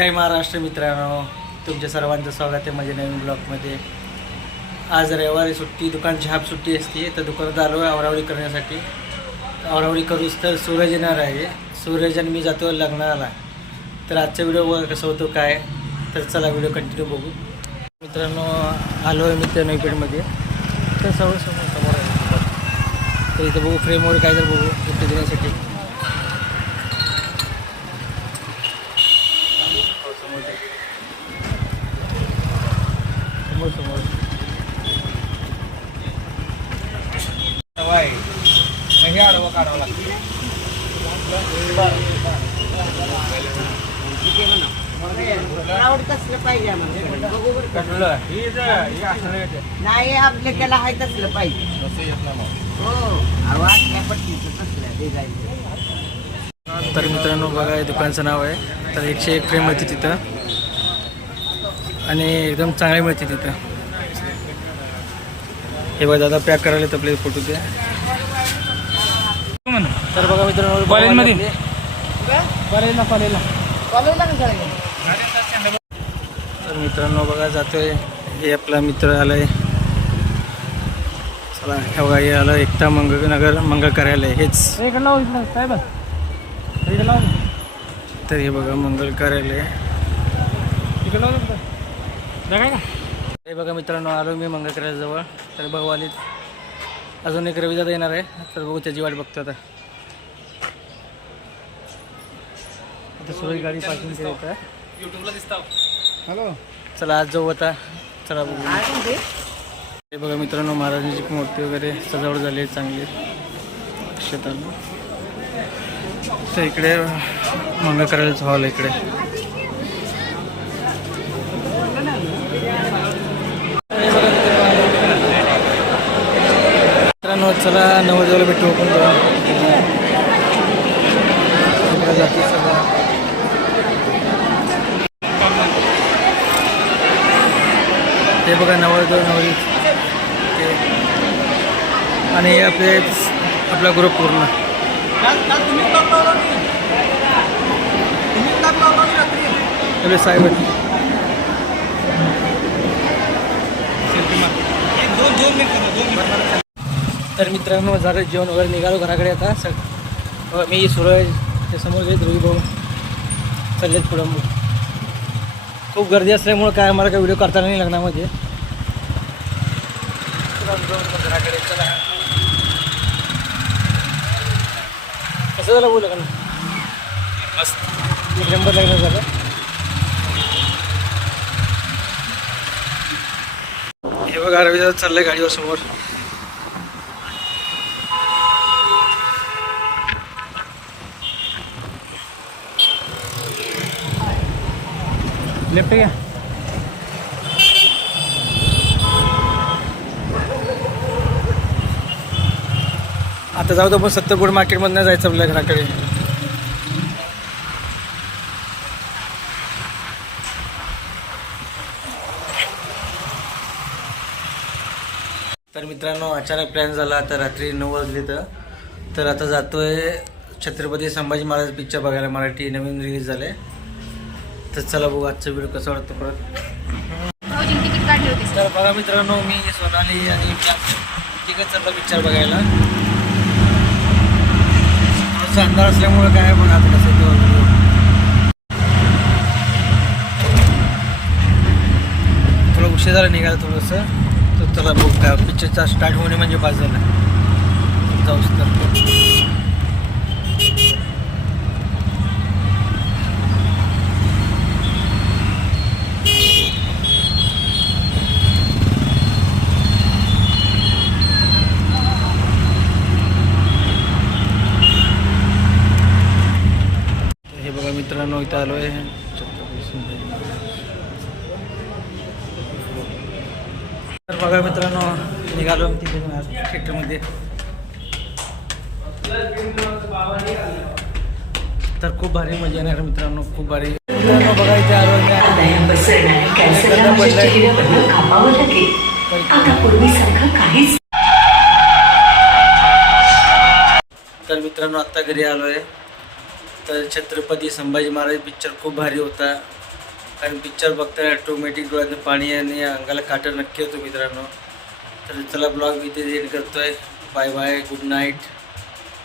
जय महाराष्ट्र मित्रांनो. तुमच्या सर्वांचं स्वागत आहे माझ्या नवीन ब्लॉगमध्ये. आज रविवारी सुट्टी दुकानची हाफ सुट्टी असते तर दुकानात आलो आहे आवरावडी करण्यासाठी. आवरावळी करूच तर सूरज येणार आहे. सूरज आणि मी जातो लग्नाला. तर आजचा व्हिडिओ कसं होतो काय? तर चला व्हिडिओ कंटिन्यू बघू. मित्रांनो आलो आहे मित्र त्या नईपेठमध्ये तर सर्व समोर समोर आहे. तर इथं बघू फ्रेमवर काय तर बघू सुट्टी देण्यासाठी हो, समोर. समोर हे आडवं काढावं लागतं असं नाही आपल्या त्याला हाय तसलं पाहिजे. हो. आतल्या पट्टीचं तसलं डिझाईन. तर मित्रांनो बघा दुकानचं नाव आहे. तर एकशे एक फ्रेम मिळते तिथं. आणि एकदम चांगली मिळते तिथं. हे बघा दादा पॅक करायला येत आपले फोटो ते. तर बघा मित्रांनो कॉलेजमध्ये? कॉलेजला कॉलेजला. तर मित्रांनो बघा जातोय. हे आपला मित्र आलाय. चला हे बघा हे आलं एकता मंगळ नगर मंगळ कार्यालय हेच तर हे बघा मंगल कार्यालय. हे बघा मित्रांनो आलो मी मंगल कार्यालयाजवळ. तर बघू आली. अजून एक रविदादा येणार आहे. तर बघू त्याची वाट बघतो आता. गाडी पार्किंग हॅलो. चला आज जाऊ आता. चला बघू. हे बघा मित्रांनो महाराजांची मूर्ती वगैरे सजावट झाली आहे चांगली. शेताला. तर इकडे मंगळ हॉल आहे इकडे मित्रांनो चला नवदेवाला भेटू आपण जाऊ. सगळं. ते बघा नवरदेव नवरी आणि आपले आपला ग्रुप पूर्ण साहेब. तर मित्रांनो झालं जेवण वगैरे निघालो घराकडे आता. सग मी सूरज ते समोर गेले ध्रुवी भाऊ. चाललेत पुढं खूप गर्दी असल्यामुळं काय मला काही व्हिडिओ करता नाही लग्नामध्ये. घराकडे चला. कसं झालं बोल लग्न मस्त. एक नंबर लग्न झालं. हे बघा रवी चाललंय गाडीवर समोर. लेफ्ट घ्या आता जाऊ तो पण सत्तरपूर मार्केटमधनं जायचं आपल्या घराकडे. तर मित्रांनो अचानक प्लॅन झाला तर रात्री नऊ वाजले तर. तर आता जातोय छत्रपती संभाजी महाराज पिक्चर बघायला मराठी नवीन रिलीज झाले. तर चला बघू आजचा व्हिडिओ कसा वाटतो परत. तर बघा मित्रांनो मी सोनाली आणि तिकडे चाललो पिक्चर बघायला. थोडंसं अंधार असल्यामुळं काय पण आता कसं तो थोडं उशीर झाला निघाला थोडंसं. तर त्याला बघ काय पिक्चरचा स्टार्ट होणे म्हणजे पास झाला. जाऊस तर. मित्रांनो इथं आलो आहे. तर बघा मित्रांनो निघालो तिथे थिएटरमध्ये तर खूप भारी मजा येणार मित्रांनो खूप भारी. मित्रांनो बघा इथे आलो तर मित्रांनो आत्ता घरी आलो आहे. तर छत्रपती संभाजी महाराज पिक्चर खूप भारी होता. कारण पिक्चर बघताना ऑटोमॅटिक डोळ्यातनं पाणी आणि अंगाला काटा नक्की होतो मित्रांनो. तर चला ब्लॉग इथे एंड करतोय. Bye bye good night